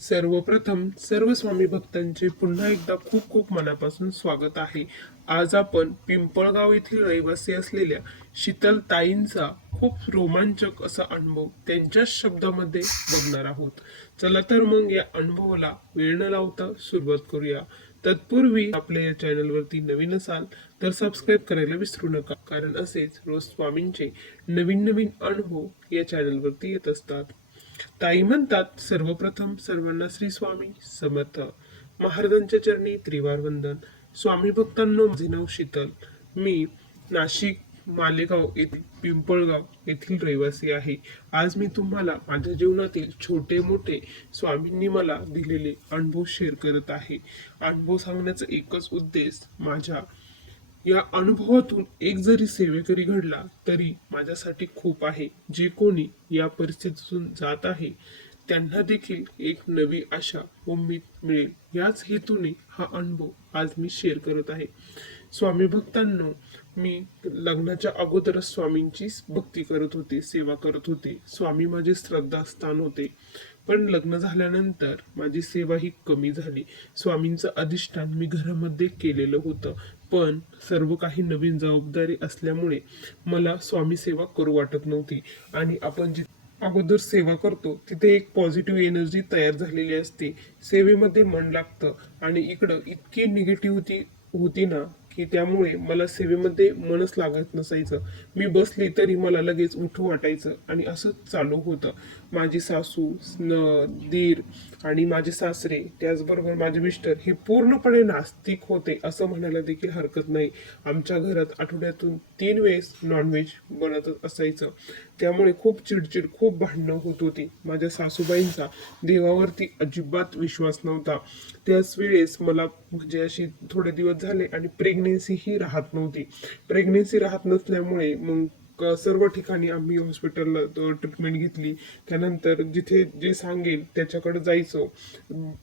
सर्वप्रथम सर्व स्वामी भक्तांचे पुन्हा एकदा खूप खूप मनापासून स्वागत आहे. आज आपण पिंपळगाव येथील रहिवासी असलेल्या शीतल ताईंचा खूप रोमांचक असा अनुभव त्यांच्याच शब्दामध्ये बघणार आहोत. चला तर मग या अनुभवाला वेळ न लावता सुरुवात करूया. तत्पूर्वी आपल्या या चॅनलवरती नवीन असाल तर सबस्क्राईब करायला विसरू नका कारण असेच रोज स्वामींचे नवीन नवीन अनुभव या चॅनलवरती येत असतात. ताई म्हणतात सर्वप्रथम सर्वांना श्री स्वामी समर्थ. महाराजांच्या चरणी त्रिवार वंदन. स्वामी भक्तांनो माझे नाव शीतल. मी नाशिक मालेगाव येथील पिंपळगाव येथील रहिवासी आहे. आज मी तुम्हाला माझ्या जीवनातील छोटे मोठे स्वामींनी मला दिलेले अनुभव शेअर करत आहे. अनुभव सांगण्याचा एकच उद्देश माझ्या या अनुभवातून एक जरी सेवेकरी घडला तरी माझ्यासाठी खूप आहे. जे कोणी या परिस्थितीतून जात आहे त्यांना देखील एक नवी आशा उम्मीद मिळेल. याच हेतूने हा अनुभव आज मी शेअर करत आहे. स्वामी भक्तांनो मी लग्नाच्या अगोदरच स्वामींची भक्ती करत होते सेवा करत होते. स्वामी माझे श्रद्धास्थान होते. पण लग्न झाल्यानंतर माझी सेवा ही कमी झाली. स्वामींचं अधिष्ठान मी घरामध्ये केलेलं होतं. पण सर्व काही नवीन जबाबदारी असल्यामुळे मला स्वामी सेवा करू वाटत नव्हती. आणि आपण जिथे अगोदर सेवा करतो तिथे एक पॉझिटिव्ह एनर्जी तयार झालेली असते. सेवेमध्ये मन लागतं आणि इकडं इतकी निगेटिव्हिटी होती ना की त्यामुळे मला सेवेमध्ये मनच लागत नसायचं. मी बसली तरी मला लगेच उठू वाटायचं आणि असंच चालू होतं. माझी सासू न दीर आणि माझे सासरे त्याचबरोबर माझे मिस्टर हे पूर्णपणे नास्तिक होते असं म्हणायला देखील हरकत नाही. आमच्या घरात आठवड्यातून तीन वेळेस नॉनव्हेज बनत असायचं. त्यामुळे खूप चिडचिड खूप भांडणं होत होती. माझ्या सासूबाईंचा देवावरती अजिबात विश्वास नव्हता. त्याच वेळेस मला म्हणजे अशी थोडे दिवस झाले आणि प्रेग्नेन्सी ही राहत नव्हती. प्रेग्नेन्सी राहत नसल्यामुळे मग क- सर्व ठिकाणी आम्ही हॉस्पिटलला ट्रीटमेंट घेतली. त्यानंतर जिथे जे सांगेल त्याच्याकडे जायचो.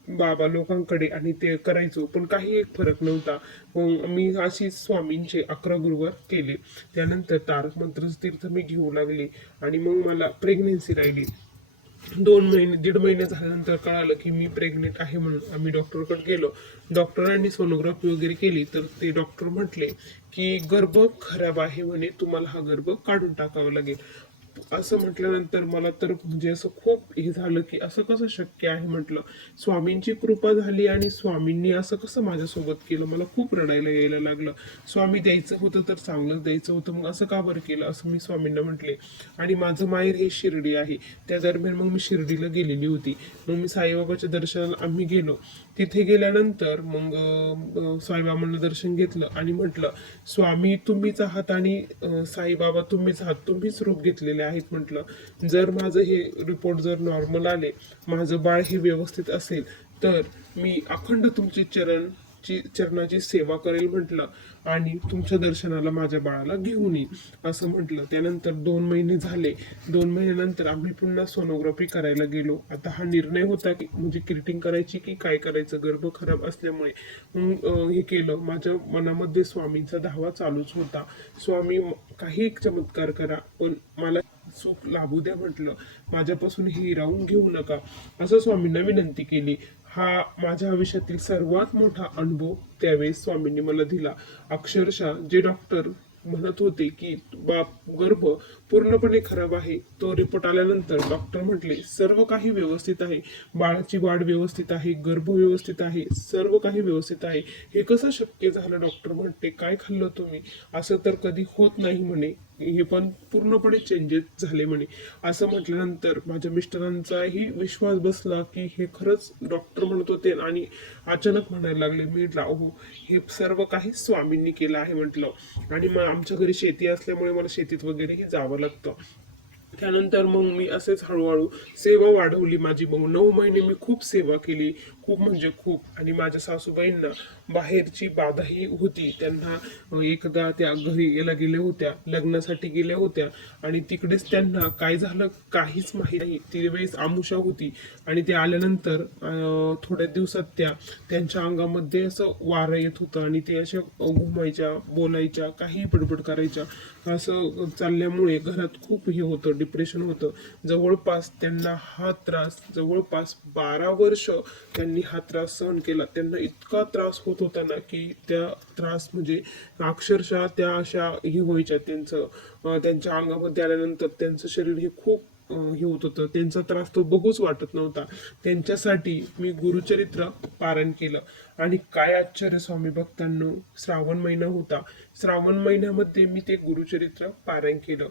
बाबा लोकांकडे आणि ते करायचो. पण काही एक फरक नव्हता. मग मी अशी स्वामींचे अकरा गुरुवार केले. त्यानंतर तारक मंत्र तीर्थ मी घेऊ लागले. आणि मग मला प्रेग्नेन्सी राहिली. दोन महिने दीड महिने झाल्यानंतर कळालं की मी प्रेग्नेंट आहे म्हणून आम्ही डॉक्टरकडे गेलो. डॉक्टरांनी सोनोग्राफी वगैरे केली तर ते डॉक्टर म्हटले की गर्भ खराब आहे म्हणे तुम्हाला हा गर्भ काढून टाकावा लागेल. असं म्हटल्यानंतर मला तर म्हणजे असं खूप हे झालं की असं कसं शक्य आहे म्हटलं. स्वामींची कृपा झाली आणि स्वामींनी असं कसं माझ्यासोबत केलं? मला खूप रडायला यायला लागलं. स्वामी द्यायचं होतं तर चांगलंच द्यायचं होतं. मग असं का बरं केलं? असं मी स्वामींना म्हटले. आणि माझं माहेर हे शिर्डी आहे. त्या दरम्यान मग मी शिर्डीला गेलेली होती. मग मी साईबाबाच्या दर्शनाला आम्ही गेलो. तिथे गेल्यानंतर मग साईबाबांना दर्शन घेतलं आणि म्हटलं स्वामी तुम्हीच आहात आणि साईबाबा तुम्हीच आहात तुम्हीच रूप घेतलेले आहेत म्हटलं. जर माझं हे रिपोर्ट जर नॉर्मल आले माझं बाळ हे व्यवस्थित असेल तर मी अखंड तुमचे चरण ची चरणाची सेवा करेल म्हटलं आणि तुमच्या दर्शनाला माझ्या बाळाला घेऊन येईल असं म्हटलं. त्यानंतर दोन महिने झाले. दोन महिन्यानंतर आम्ही पुन्हा सोनोग्राफी करायला गेलो. आता हा निर्णय होता की म्हणजे किरटिंग करायची की काय करायचं? गर्भ खराब असल्यामुळे. मग हे केलं. माझ्या मनामध्ये स्वामींचा धावा चालूच होता. स्वामी काही एक चमत्कार करा पण मला सुख लाभू द्या म्हटलं. माझ्यापासून हे राहून घेऊ नका. असं स्वामींना विनंती केली. हा माझ्या आयुष्यातील सर्वात मोठा अनुभव त्यावेळेस स्वामींनी मला दिला. अक्षरशः जे डॉक्टर म्हणत होते की बाप गर्भ पूर्णपणे खराब आहे. तो रिपोर्ट आल्यानंतर डॉक्टर म्हटले सर्व काही व्यवस्थित आहे. बाळाची वाढ व्यवस्थित आहे. गर्भ व्यवस्थित आहे. सर्व काही व्यवस्थित आहे. हे कसं शक्य झालं डॉक्टर म्हणते काय खाल्लं तुम्ही? असं तर कधी होत नाही म्हणे. हे पण पूर्णपणे चेंजेस झाले म्हणे. असं म्हटल्यानंतर माझ्या मिस्टरांचाही विश्वास बसला की हे खरंच डॉक्टर म्हणत होते आणि अचानक म्हणायला लागले मी हो हे सर्व काही स्वामींनी केलं आहे म्हटलं. आणि मग आमच्या घरी शेती असल्यामुळे मला शेतीत वगैरेही जावं लागतं. त्यानंतर मग मी असेच हळूहळू सेवा वाढवली. माझी मग नऊ महिने मी खूप सेवा केली. खूप म्हणजे खूप. आणि माझ्या सासूबाईंना बाहेरची बाधाही होती. त्यांना एकदा त्या घरी यायला गेल्या होत्या लग्नासाठी गेल्या होत्या. आणि तिकडेच त्यांना काय झालं काहीच माहीत नाही. ती वेळेस आमुषा होती. आणि ते आल्यानंतर थोड्या दिवसात त्या त्यांच्या अंगामध्ये असं वारं येत होतं. आणि ते अशा घुमायच्या बोलायच्या काही बडबड करायच्या. असं चालल्यामुळे घरात खूप हे होतं डिप्रेशन होतं. जवळपास त्यांना हा त्रास जवळपास बारा वर्ष त्यांनी हा त्रास सहन केला त्यांना इतका त्रास होत होता ना की त्या त्रास म्हणजे अक्षरशः त्या अशा हे व्हायच्या त्यांचं त्यांच्या अंगामध्ये आल्यानंतर त्यांचं शरीर हे खूप हे होत होतं. त्यांचा त्रास तो बघूच वाटत नव्हता. त्यांच्यासाठी मी गुरुचरित्र पारण केलं. आणि काय आश्चर्य स्वामी भक्तांनो श्रावण महिना होता. श्रावण महिन्यामध्ये मी ते गुरुचरित्र पारायण केलं.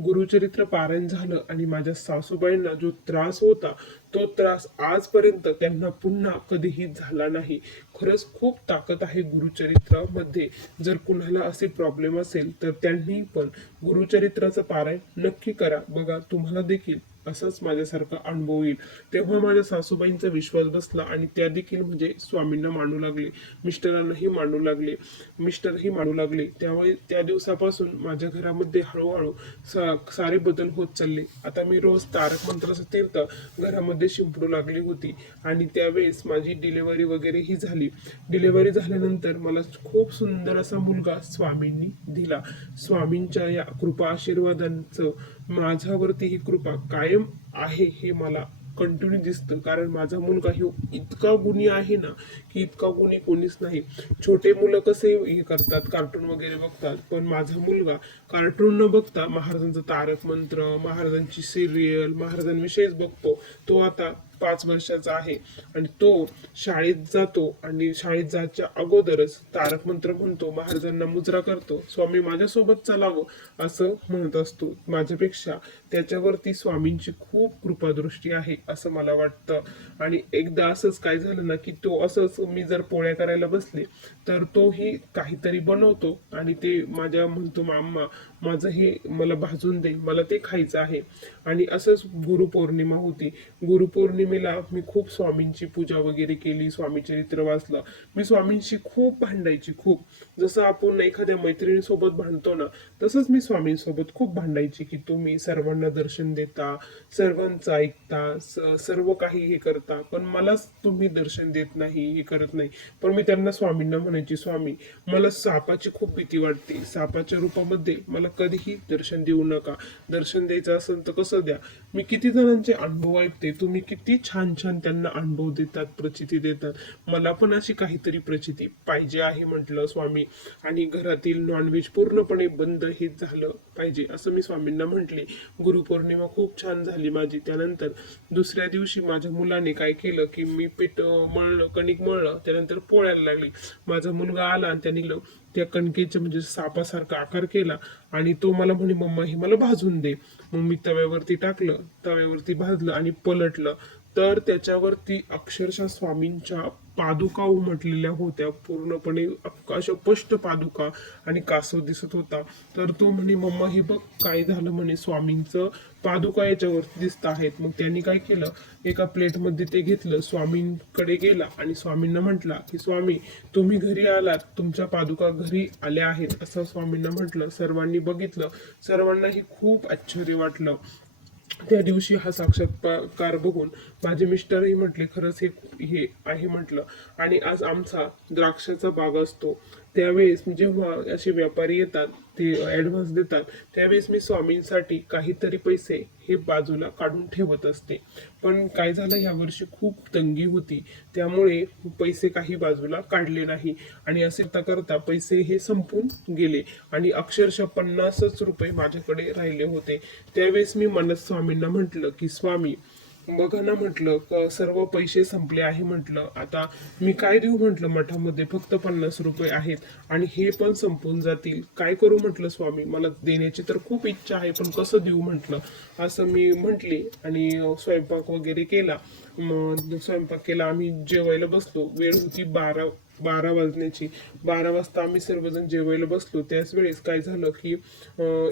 गुरुचरित्र पारायण झालं आणि माझ्या सासूबाईंना जो त्रास होता तो त्रास आजपर्यंत त्यांना पुन्हा कधीही झाला नाही. खरंच खूप ताकद आहे गुरुचरित्रामध्ये. जर कुणाला असे प्रॉब्लेम असेल तर त्यांनी पण गुरुचरित्राचं पारायण नक्की करा. बघा तुम्हाला देखील असंच माझ्यासारखा अनुभव येईल. तेव्हा माझ्या सासूबाईंचा विश्वास बसला आणि त्या देखील म्हणजे स्वामींना मांडू लागले. मिस्टरांनाही मांडू लागले. मिस्टरही मानू लागले. त्यामुळे त्या दिवसापासून माझ्या घरामध्ये हळूहळू सा- सारे बदल होत चालले. आता मी रोज तारक मंत्राचं तीर्थ घरामध्ये शिंपडू लागली होती आणि त्यावेळेस माझी डिलेवरी वगैरे ही झाली. डिलेवरी झाल्यानंतर मला खूप सुंदर असा मुलगा स्वामींनी दिला. स्वामींच्या या कृपा आशीर्वादांचं माझ्यावरती ही कृपा कायम आहे हे मला कंटिन्यू दिसतं. कारण माझा मुलगा ह्यो इतका गुणी आहे ना की इतका गुणी कोणीच नाही. छोटे मुलं कसे हे करतात कार्टून वगैरे बघतात पण माझा मुलगा कार्टून न बघता महाराजांचं तारक मंत्र महाराजांची सिरियल महाराजांविषयीच बघतो. तो आता पाच वर्षाचा आहे. आणि तो शाळेत जातो आणि शाळेत जायच्या अगोदरच तारक मंत्र म्हणतो महाराजांना मुजरा करतो स्वामी माझ्यासोबत चालावं असं म्हणत असतो. माझ्यापेक्षा त्याच्यावरती स्वामींची खूप कृपादृष्टी आहे असं मला वाटतं. आणि एकदा असंच काय झालं ना की तो असंच मी जर पोळ्या करायला बसले तर तोही काहीतरी बनवतो आणि ते माझ्या म्हणतो मामा माझं हे मला भाजून दे मला ते खायचं आहे. आणि असंच गुरुपौर्णिमा होती. गुरुपौर्णिमेला मी खूप स्वामींची पूजा वगैरे केली स्वामी चरित्र वाचलं. मी स्वामींशी खूप भांडायची खूप. जसं आपण एखाद्या मैत्रिणीसोबत भांडतो ना तसंच मी स्वामींसोबत खूप भांडायची की तुम्ही सर्वांना दर्शन देता सर्वांचं ऐकता स- सर्व काही हे करता पण मलाच तुम्ही दर्शन देत नाही हे करत नाही. पण मी त्यांना स्वामींना म्हणायची स्वामी मला सापाची खूप भीती वाटते. सापाच्या रूपामध्ये मला कधीही दर्शन देऊ नका. दर्शन द्यायचं असेल तर कसं द्या? मी किती जणांचे अनुभव ऐकते. तुम्ही किती छान छान त्यांना अनुभव देतात प्रचिती देतात. मला पण अशी काहीतरी प्रचिती पाहिजे आहे म्हटलं स्वामी. आणि घरातील नॉनव्हेज पूर्णपणे बंद हे झालं पाहिजे असं मी स्वामींना म्हटले. गुरुपौर्णिमा खूप छान झाली माझी. त्यानंतर दुसऱ्या दिवशी माझ्या मुलाने काय केलं की मी पीठ मळलं कणिक मळलं त्यानंतर पोळ्याला लागली. माझा मुलगा आला आणि त्याने त्या कणकेचे म्हणजे सापासारखा आकार केला आणि तो मला म्हणे मम्मा हे मला भाजून दे. मग मी तव्यावरती टाकलं तव्यावरती भाजलं आणि पलटलं. तर त्याच्यावरती अक्षरशः स्वामींच्या पादुका उमटलेल्या होत्या. पूर्णपणे अशा स्पष्ट पादुका आणि कासव दिसत होता. तर तो म्हणे मम्मा हे बघ काय झालं म्हणे स्वामींचं पादुका याच्यावरती दिसत आहेत. मग त्यांनी काय केलं? एका प्लेटमध्ये ते घेतलं स्वामींकडे गेला आणि स्वामींना म्हटला की स्वामी तुम्ही घरी आलात तुमच्या पादुका घरी आल्या आहेत. असं स्वामींना म्हटलं. सर्वांनी बघितलं. सर्वांनाही खूप आश्चर्य वाटलं. त्या दिवशी हा साक्षात्कार बघून माझे मिस्टरही म्हटले खरंच हे हे आहे म्हटलं. आणि आज आमचा द्राक्षाचा बाग असतो. त्यावेळेस जेव्हा असे व्यापारी येतात ते ॲडव्हान्स देतात त्यावेळेस मी स्वामींसाठी काहीतरी पैसे हे बाजूला काढून ठेवत असते. पण काय झालं ह्या वर्षी खूप तंगी होती. त्यामुळे पैसे काही बाजूला काढले नाही. आणि असे करता पैसे हे संपून गेले. आणि अक्षरशः पन्नासच रुपये माझ्याकडे राहिले होते. त्यावेळेस मी मनस स्वामींना म्हटलं की स्वामी बघा ना म्हटलं क- सर्व पैसे संपले आहे म्हटलं. आता मी काय देऊ? म्हटलं मठामध्ये फक्त पन्नास रुपये आहेत आणि हे पण संपून जातील. काय करू? म्हटलं स्वामी मला देण्याची तर खूप इच्छा आहे पण कसं देऊ? म्हटलं. असं मी म्हटले आणि स्वयंपाक वगैरे केला. मग स्वयंपाक केला. आम्ही जेवायला बसलो. वेळ होती बारा बारा वाजण्याची. बारा वाजता आम्ही सर्वजण जेवायला बसलो. त्याच वेळेस काय झालं की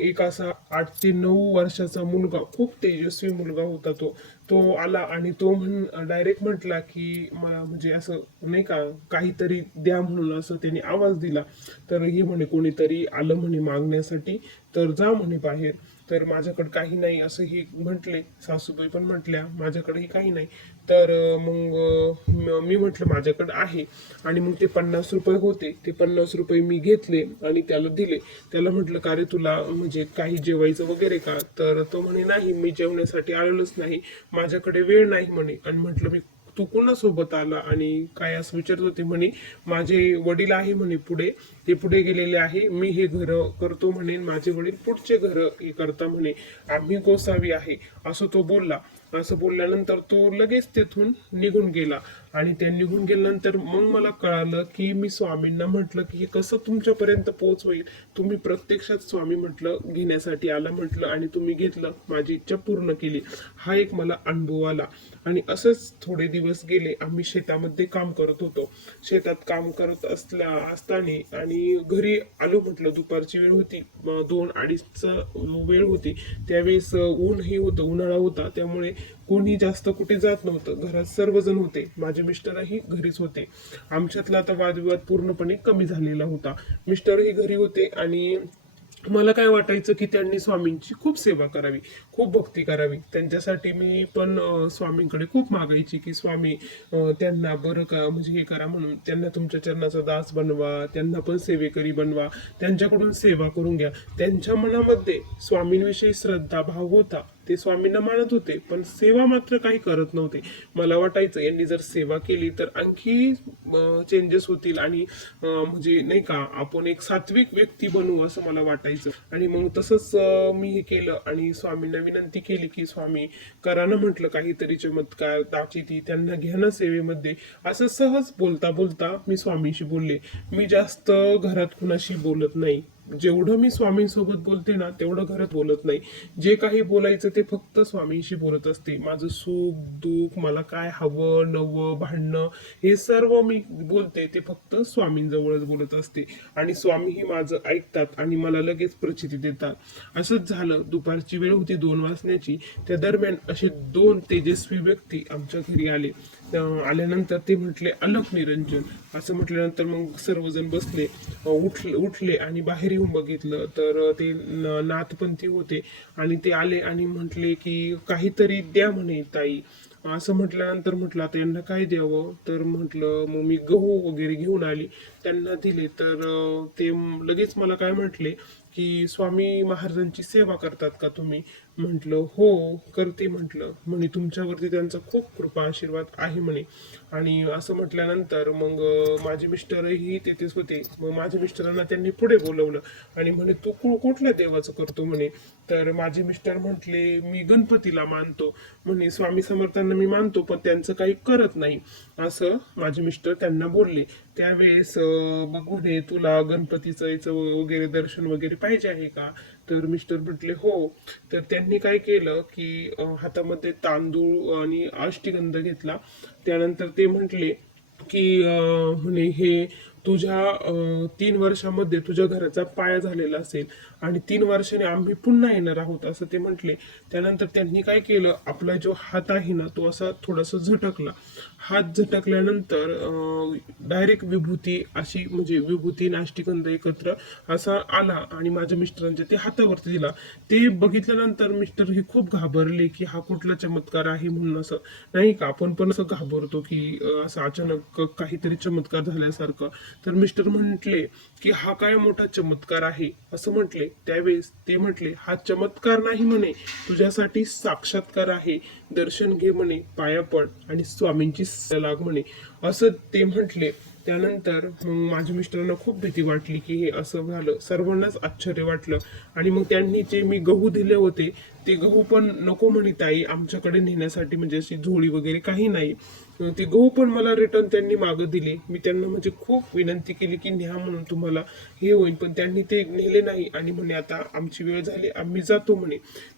एक असा आठ ते नऊ वर्षाचा मुलगा खूप तेजस्वी मुलगा होता तो. तो आला आणि तो म्हण डायरेक्ट म्हटला की मला म्हणजे असं नाही का काहीतरी द्या म्हणून असं त्याने आवाज दिला. तर हे म्हणे कोणीतरी आलं म्हणे मागण्यासाठी तर जा म्हणे बाहेर. तर माझ्याकडे काही नाही असंही म्हटले सासूबाई पण म्हटल्या माझ्याकडेही काही नाही. तर मग मी म्हटलं माझ्याकडे आहे. आणि मग ते पन्नास रुपये होते. ते पन्नास रुपये मी घेतले आणि त्याला दिले. त्याला म्हटलं का रे तुला म्हणजे काही जेवायचं वगैरे का? तर तो म्हणे नाही मी जेवण्यासाठी आलेलोच नाही. माझ्याकडे वेळ नाही म्हणे. आणि म्हटलं मी तू कुणासोबत आला आणि काय असं विचारत होते म्हणे माझे वडील आहे म्हणे पुढे ते पुढे गेलेले आहे मी हे घर करतो म्हणे माझे वडील पुढचे घर हे करता म्हणे आम्ही गोसावी आहे. असं तो बोलला. असं बोलल्यानंतर तो लगेच तेथून निघून गेला. आणि त्या निघून गेल्यानंतर मग मला कळालं की मी स्वामींना म्हटलं की हे कसं तुमच्यापर्यंत पोहोचवेल तुम्ही प्रत्यक्षात स्वामी म्हटलं घेण्यासाठी आला म्हटलं आणि तुम्ही घेतलं माझी इच्छा पूर्ण केली. हा एक मला अनुभव आला. आणि असंच थोडे दिवस गेले आम्ही शेतामध्ये काम करत होतो. शेतात काम करत असल्या असताना आणि घरी आलो म्हटलं दुपारची वेळ होती. दोन अडीचचा वेळ होती. त्यावेळेस ऊनही होतं उन्हाळा होता. त्यामुळे कोणी जास्त कुठे जात नव्हतं. घरात सर्वजण होते. माझे मिस्टरही घरीच होते. आमच्यातला आता वादविवाद पूर्णपणे कमी झालेला होता. मिस्टरही घरी होते आणि मला काय वाटायचं की त्यांनी स्वामींची खूप सेवा करावी खूप भक्ती करावी. त्यांच्यासाठी मी पण स्वामींकडे खूप मागायची की स्वामी त्यांना बरं का म्हणजे हे करा म्हणून. त्यांना तुमच्या चरणाचा दास बनवा त्यांना पण सेवेकरी बनवा त्यांच्याकडून सेवा करून घ्या. त्यांच्या मनामध्ये स्वामींविषयी श्रद्धा भाव होता. ते स्वामींना मानत होते पण सेवा मात्र काही करत नव्हते. मला वाटायचं यांनी जर सेवा केली तर आणखी चेंजेस होतील आणि म्हणजे नाही का आपण एक सात्विक व्यक्ती बनवू असं मला वाटायचं. आणि मग तसंच मी हे केलं आणि स्वामींना विनंती केली की स्वामी करा ना म्हटलं काहीतरी चमत्कार दाखिती त्यांना घ्या ना सेवेमध्ये. असं सहज बोलता बोलता मी स्वामींशी बोलले. मी जास्त घरात कुणाशी बोलत नाही. जेवढं मी स्वामींसोबत बोलते ना तेवढं घरात बोलत नाही. जे काही बोलायचं ते फक्त स्वामींशी बोलत असते. माझं सुख दुःख मला काय हवं नवं भांडणं हे सर्व मी बोलते. ते फक्त स्वामींजवळच बोलत असते. आणि स्वामीही माझं ऐकतात आणि मला लगेच प्रचिती देतात. असंच झालं. दुपारची वेळ होती दोन वाजण्याची. त्या दरम्यान असे दोन तेजस्वी व्यक्ती आमच्या घरी आले. आल्यानंतर ते म्हटले अलक निरंजन. असं म्हटल्यानंतर मग सर्वजण बसले. उठले उठले आणि बाहेर येऊन बघितलं. तर ते नाथपंथी होते. आणि ते आले आणि म्हटले की काहीतरी द्या म्हणे ताई. असं म्हटल्यानंतर म्हटलं आता यांना काय द्यावं? तर म्हटलं मग मी गहू वगैरे घेऊन आली. त्यांना दिले. तर ते लगेच मला काय म्हटले की स्वामी महाराजांची सेवा करतात का तुम्ही? म्हटलं हो करते म्हटलं. म्हणे तुमच्यावरती त्यांचा खूप कृपा आशीर्वाद आहे म्हणे. आणि असं म्हटल्यानंतर मग माझे मिस्टरही तेथेच होते. मग माझ्या मिस्टरांना त्यांनी पुढे बोलवलं. आणि म्हणे तू कु- कुठल्या देवाचं करतो? म्हणे. तर माझे मिस्टर म्हटले मी गणपतीला मानतो. म्हणे स्वामी समर्थांना मी मानतो पण त्यांचं काही करत नाही. असं माझे मिस्टर त्यांना बोलले. त्यावेळेस अं, मग म्हणे तुला गणपतीचं याचं वगैरे दर्शन वगैरे पाहिजे आहे का? तर मिस्टर म्हटले हो. तर त्यांनी काय केलं की हातामध्ये तांदूळ आणि आष्टीगंध घेतला. त्यानंतर ते म्हटले की अं, म्हणे हे तुझ्या तीन वर्षामध्ये तुझ्या घराचा पाया झालेला असेल आणि तीन वर्षाने आम्ही पुन्हा येणार आहोत असं ते म्हटले. त्यानंतर त्यांनी काय केलं? आपला जो हात आहे ना तो असा थोडासा झटकला. हात झटकल्यानंतर डायरेक्ट विभूती अशी म्हणजे विभूती नाष्टिकंद एकत्र असा आला आणि माझ्या मिस्टरांच्या ते हातावरती दिला. ते बघितल्यानंतर मिस्टर हे खूप घाबरले की हा कुठला चमत्कार आहे म्हणून असं. नाही का? आपण पण असं घाबरतो की असं अचानक काहीतरी चमत्कार झाल्यासारखं. तर मिस्टर म्हटले की हा काय मोठा चमत्कार आहे? असं म्हटले. त्यावेळेस ते म्हटले हा चमत्कार नाही म्हणे. तुझ्यासाठी साक्षात्कार आहे. दर्शन घे म्हणे पाया पड आणि स्वामींची सलाग म्हणे. असं ते म्हटले. त्यानंतर मग माझ्या मिस्टरांना खूप भीती वाटली की हे असं झालं. सर्वांनाच आश्चर्य वाटलं. आणि मग त्यांनी जे मी गहू दिले होते ते गहू पण नको म्हणे ताई. आमच्याकडे नेण्यासाठी म्हणजे अशी झोळी वगैरे काही नाही. ते गहू पण मला रिटर्न त्यांनी मागं दिले. मी त्यांना म्हणजे खूप विनंती केली की न्या म्हणून तुम्हाला हे होईल पण त्यांनी ते नेले नाही. आणि म्हणे आता आमची वेळ झाली आम्ही जातो म्हणे.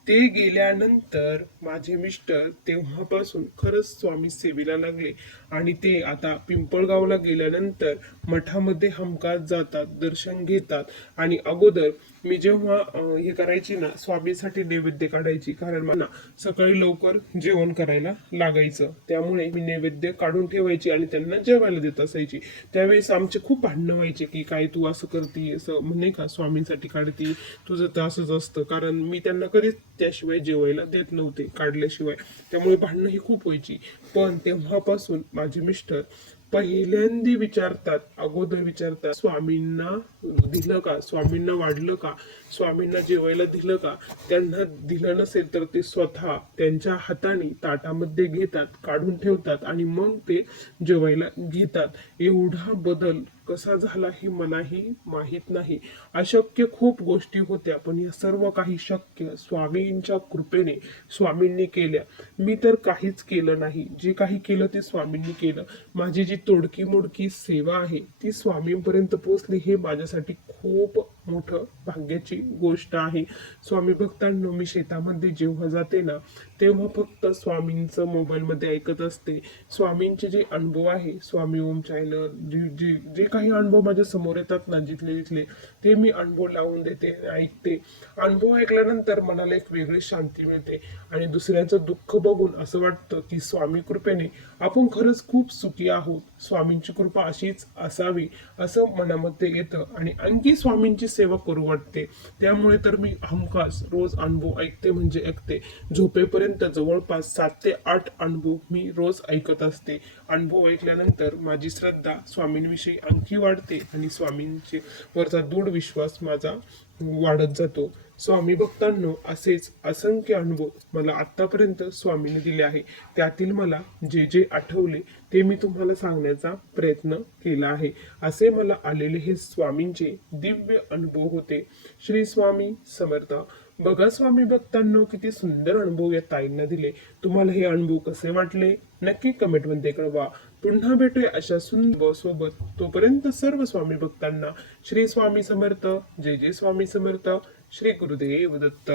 ते गेल्यानंतर माझे मिस्टर तेव्हापासून खरंच स्वामी सेवेला लागले. आणि ते आता पिंपळगावला गेल्यानंतर मठामध्ये हमखास जातात दर्शन घेतात. आणि अगोदर मी जेव्हा हे करायची ना स्वामीसाठी नैवेद्य काढायची कारण मला सकाळी लवकर जेवण करायला लागायचं. त्यामुळे मी नैवेद्य काढून ठेवायची आणि त्यांना जेवायला देत असायची. त्यावेळेस आमचे खूप भांडणं व्हायचे की काय तू असं करती असं नाही का स्वामींसाठी काढते तुझं तर असंच असतं. कारण मी त्यांना कधीच त्याशिवाय जेवायला देत नव्हते काढल्याशिवाय. त्यामुळे भांडणं ही खूप व्हायची. पण तेव्हापासून माझे मिस्टर पहिल्यांदी विचारतात अगोदर विचारतात स्वामींना दिलं का? स्वामींना वाढलं का? स्वामींना जेवायला दिलं का? त्यांना दिलं नसेल तर ते स्वतः त्यांच्या हाताने ताटामध्ये घेतात काढून ठेवतात आणि मग ते जेवायला घेतात. एवढा बदल कसा झाला हे मलाही माहीत नाही. अशक्य खूप गोष्टी होत्या पण या सर्व काही शक्य स्वामींच्या कृपेने स्वामींनी केल्या. मी तर काहीच केलं नाही. जे काही केलं ते स्वामींनी केलं. माझी जी तोडकी मोडकी सेवा आहे ती स्वामींपर्यंत पोहोचली हे माझ्यासाठी खूप मोठं भाग्याची गोष्ट आहे. स्वामी भक्तांनो मी शेतामध्ये जेव्हा जाते ना तेव्हा फक्त स्वामींचं मोबाईलमध्ये ऐकत असते. स्वामींचे जे अनुभव आहे स्वामी ओम चॅनल जे जे जे काही अनुभव माझ्यासमोर येतात ना जिथले जिथले ते मी अनुभव लावून देते ऐकते. अनुभव ऐकल्यानंतर मनाला एक वेगळी शांती मिळते आणि दुसऱ्यांचं दुःख बघून असं वाटतं की स्वामी कृपेने आपण खरंच खूप सुखी आहोत. स्वामींची कृपा अशीच असावी असं मनामध्ये येतं आणि आणखी स्वामींची सेवा करू वाटते. त्यामुळे तर मी हमखास रोज अनुभव ऐकते म्हणजे ऐकते. झोपेपर्यंत जवळपास सात ते आठ अनुभव मी रोज ऐकत असते. अनुभव ऐकल्यानंतर माझी श्रद्धा स्वामींविषयी आणखी वाढते आणि स्वामींचे वरचा दृढ विश्वास माझा वाढत जातो. स्वामी भक्तांनो असेच असंख्य अनुभव मला आतापर्यंत स्वामींनी दिले आहे. त्यातील मला जे जे आठवले ते मी तुम्हाला सांगण्याचा प्रयत्न केला आहे. असे मला आलेले हे स्वामींचे दिव्य अनुभव होते. श्री स्वामी समर्थ बघा स्वामी भक्तांनो किती सुंदर अनुभव या ताईंना दिले. तुम्हाला हे अनुभव कसे वाटले? नक्की कमेंटमध्ये कळवा. पुन्हा भेटूया अशा सुंदर सोबत. तोपर्यंत सर्व स्वामी भक्तांना श्री स्वामी समर्थ जय जय स्वामी समर्थ श्री गुरुदेव दत्त.